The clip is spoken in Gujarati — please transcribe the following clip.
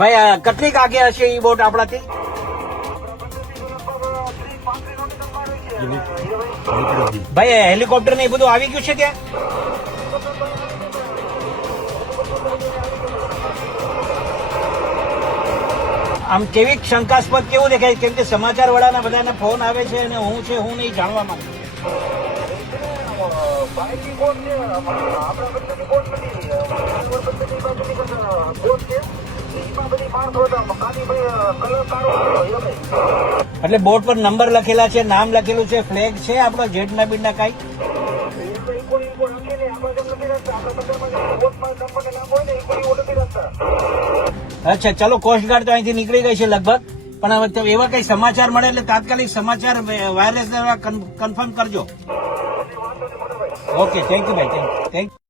ભાઈ કેટલીક આગે હશે એ બોટ આપણાથી? ભાઈ હેલિકોપ્ટર ને એ બધું આવી ગયું છે ત્યાં? આમ કેવી શંકાસ્પદ કેવું દેખાય? કેમ કે સમાચાર વાળાના બધાને ફોન આવે છે અને હું છે હું નહીં જાણવા માંગુ. એટલે બોટ પર નંબર લખેલા છે, નામ લખેલું છે, ફ્લેગ છે આપણો જેડના બીડના કઈ? અચ્છા ચલો, કોસ્ટગાર્ડ તો અહીંથી નીકળી ગઈ છે લગભગ, પણ હવે એવા કઈ સમાચાર મળે એટલે તાત્કાલિક સમાચાર વાયરલેસ દ્વારા કન્ફર્મ કરજો. ઓકે, થેન્ક યુ ભાઈ, થેન્ક યુ.